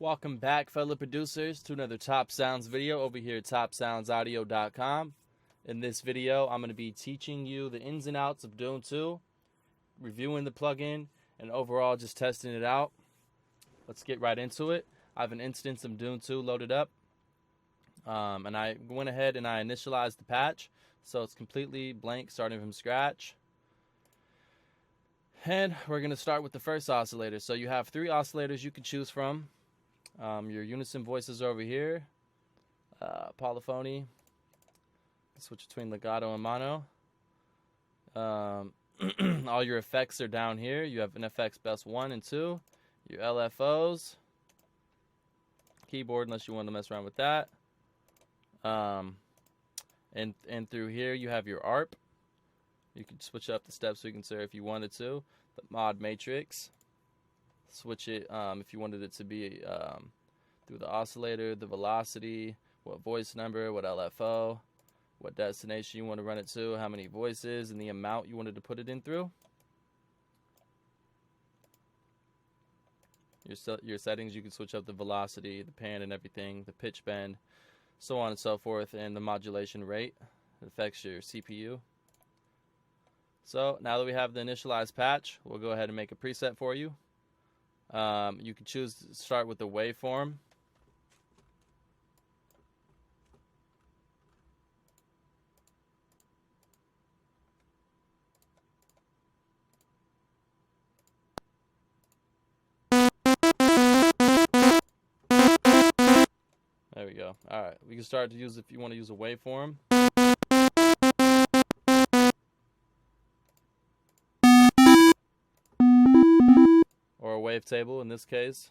Welcome back, fellow producers, to another TopSounds video over here at TopSoundsAudio.com. In this video, I'm going to be teaching you the ins and outs of Dune 2, reviewing the plugin, and overall just testing it out. Let's get right into it. I have an instance of Dune 2 loaded up, and I went ahead and I initialized the patch, so it's completely blank, starting from scratch. And we're going to start with the first oscillator. So you have 3 oscillators you can choose from. Your unison voices over here, polyphony, switch between legato and mono. All your effects are down here. You have an FX bus 1 and 2, your LFOs, keyboard unless you want to mess around with that. And through here you have your ARP. You can switch up the step sequencer if you wanted to. The mod matrix. Switch it if you wanted it to be through the oscillator, the velocity, what voice number, what LFO, what destination you want to run it to, how many voices, and the amount you wanted to put it in through. Your settings, you can switch up the velocity, the pan and everything, the pitch bend, so on and so forth, and the modulation rate. It affects your CPU. So now that we have the initialized patch, we'll go ahead and make a preset for you. You can choose to start with the waveform. There we go. Alright, we can start to use if you want to use a waveform. Or a wavetable in this case.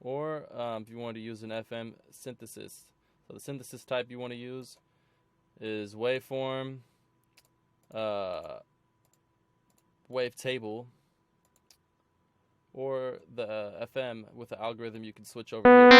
Or if you want to use an FM synthesis. So the synthesis type you want to use is waveform, wavetable, or the FM with the algorithm you can switch over here.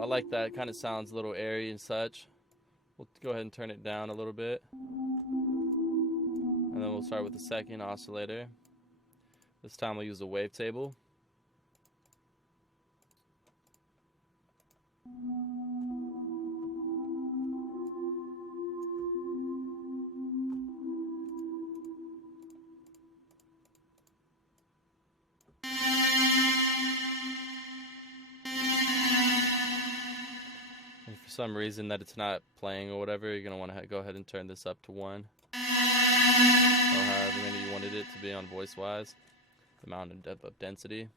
I like that. It kind of sounds a little airy and such. We'll go ahead and turn it down a little bit. And then we'll start with the second oscillator. This time we'll use a wavetable. For some reason that it's not playing or whatever, you're going to want to go ahead and turn this up to 1. Or however many you wanted it to be on voice-wise. The amount and depth of density.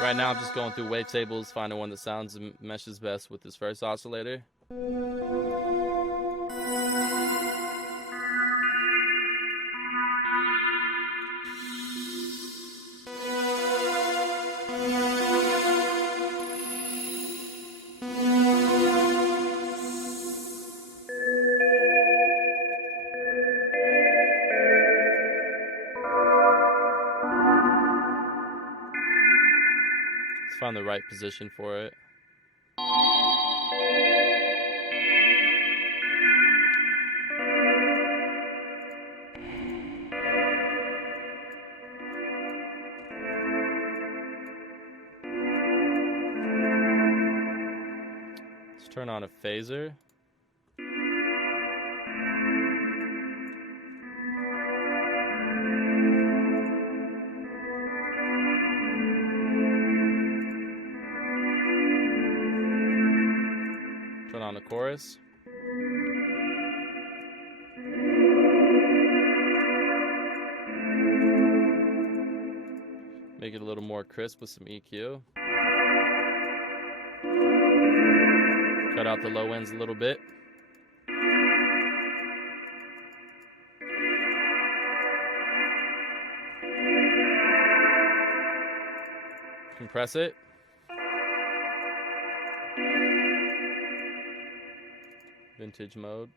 Right now I'm just going through wavetables, finding one that sounds and meshes best with this first oscillator. Let's find the right position for it. Turn on a phaser. Turn on the chorus. Make it a little more crisp with some EQ. Cut out the low ends a little bit. Compress it. Vintage mode.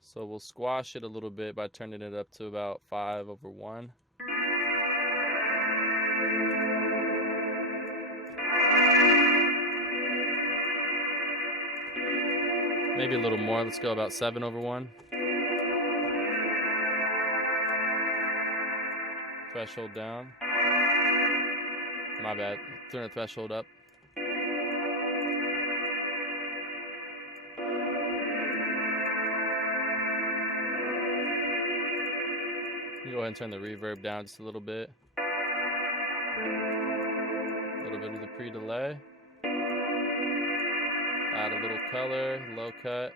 So we'll squash it a little bit by turning it up to about 5/1. Maybe a little more. Let's go about 7/1. Threshold down. My bad. Turn the threshold up. Go ahead and turn the reverb down just a little bit. A little bit of the pre-delay. Add a little color, low cut.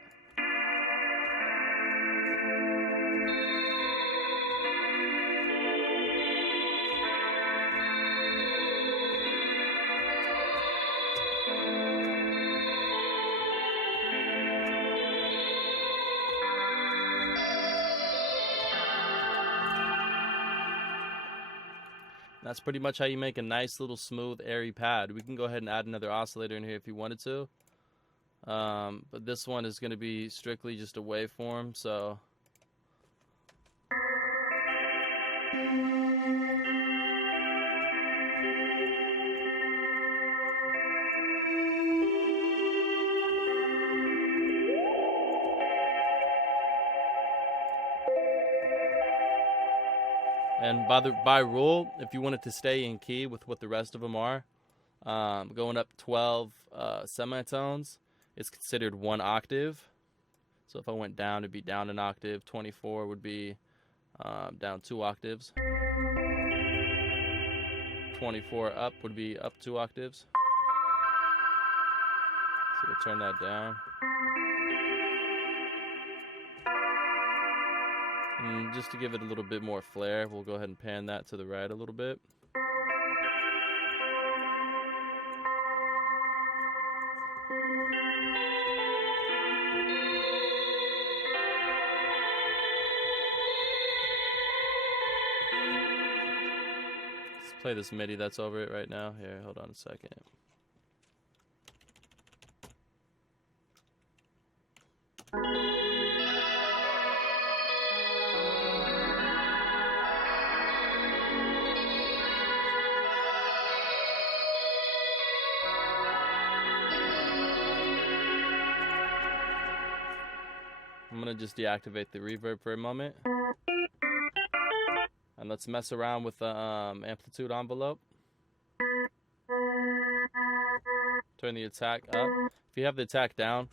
That's pretty much how you make a nice little smooth airy pad. We can go ahead and add another oscillator in here if you wanted to. But this one is going to be strictly just a waveform, so and by rule, if you want it to stay in key with what the rest of them are, going up 12 semitones, it's considered 1 octave. So if I went down, it'd be down an octave. 24 would be down 2 octaves. 24 up would be up 2 octaves. So we'll turn that down. And just to give it a little bit more flair, we'll go ahead and pan that to the right a little bit. Let's play this MIDI that's over it right now. Here, hold on a second. I'm going to just deactivate the reverb for a moment. And let's mess around with the amplitude envelope. Turn the attack up. If you have the attack down,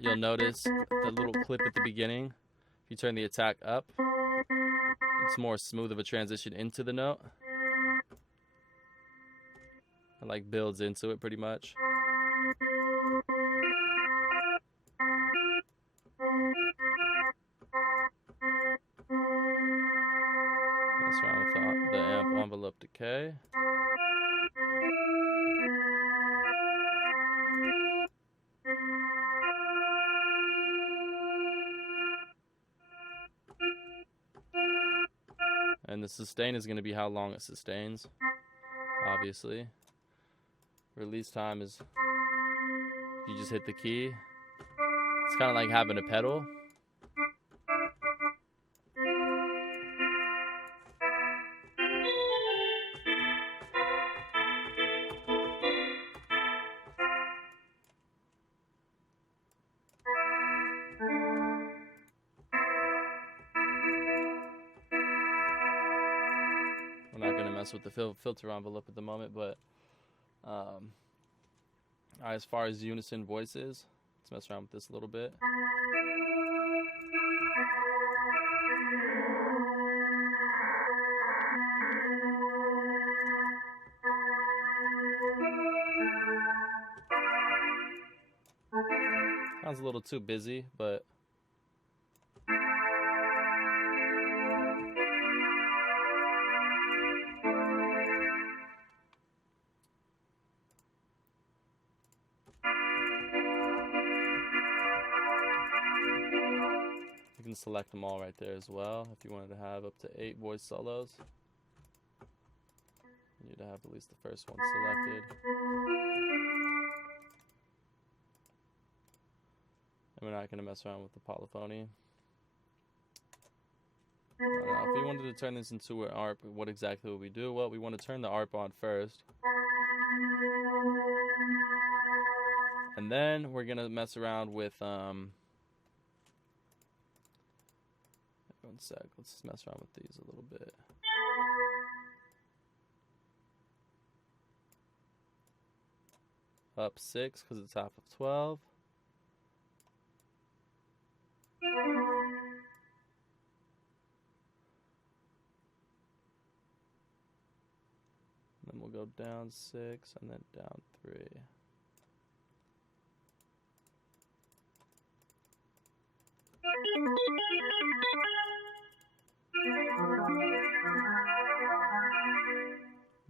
you'll notice the little clip at the beginning. If you turn the attack up, it's more smooth of a transition into the note. It like builds into it pretty much. Mess around with the amp envelope decay. And the sustain is going to be how long it sustains, obviously. Release time is, you just hit the key. It's kind of like having a pedal. We're not going to mess with the filter envelope at the moment, but Alright, as far as unison voices, let's mess around with this a little bit. Sounds a little too busy, but you can select them all right there as well. If you wanted to have up to 8 voice solos, you need to have at least the first one selected. And we're not going to mess around with the polyphony. If we wanted to turn this into an ARP, what exactly would we do? Well, we want to turn the ARP on first. And then we're going to mess around with, one sec, let's mess around with these a little bit. Up 6 because it's half of 12. Then we'll go down 6 and then down 3.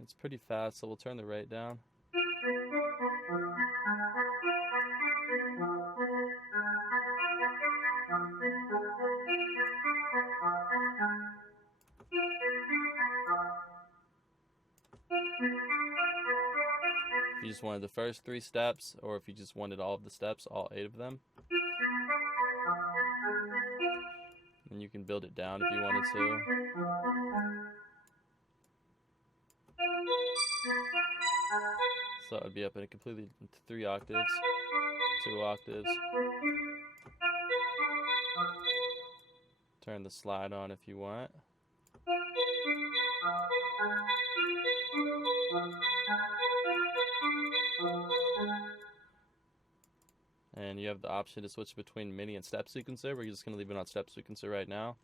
It's pretty fast, so we'll turn the rate down. If you just wanted the first 3 steps, or if you just wanted all of the steps, all 8 of them. And you can build it down if you wanted to. So it would be up in a completely 3 octaves, 2 octaves. Turn the slide on if you want. And you have the option to switch between MIDI and step sequencer. We're just going to leave it on step sequencer right now.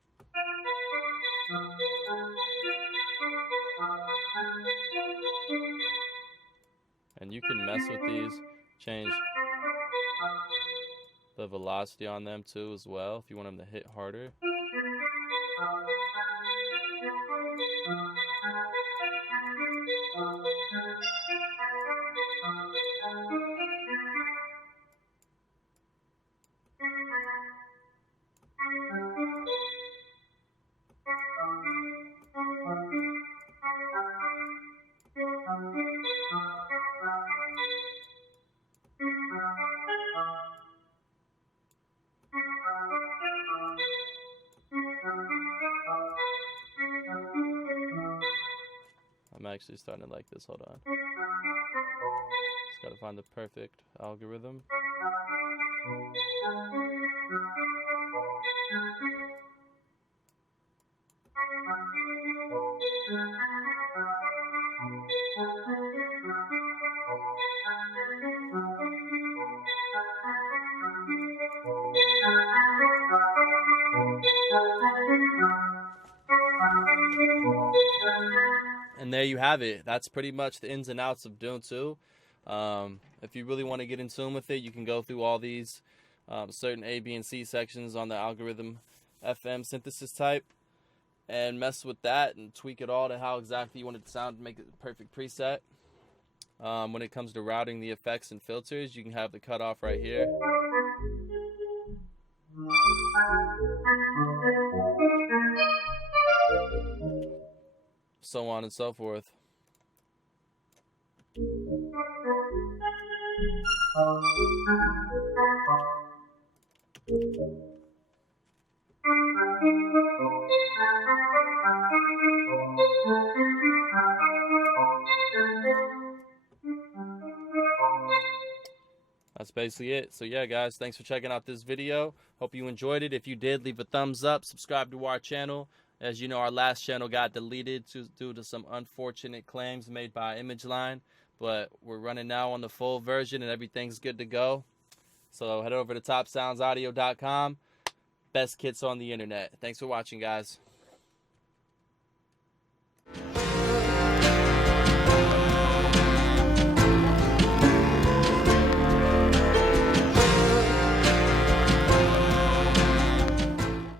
And you can mess with these, change the velocity on them too as well if you want them to hit harder. I'm actually starting to like this. Hold on. Just gotta find the perfect algorithm. And there you have it. That's pretty much the ins and outs of Dune 2. If you really want to get in tune with it, you can go through all these certain A, B, and C sections on the algorithm FM synthesis type and mess with that and tweak it all to how exactly you want it to sound to make it the perfect preset. When it comes to routing the effects and filters, you can have the cutoff right here. So on and so forth. That's basically it. So yeah, guys, thanks for checking out this video. Hope you enjoyed it. If you did, leave a thumbs up, subscribe to our channel. As you know, our last channel got deleted due to some unfortunate claims made by ImageLine. but we're running now on the full version and everything's good to go. So head over to TopSoundsAudio.com. Best kits on the internet. Thanks for watching, guys.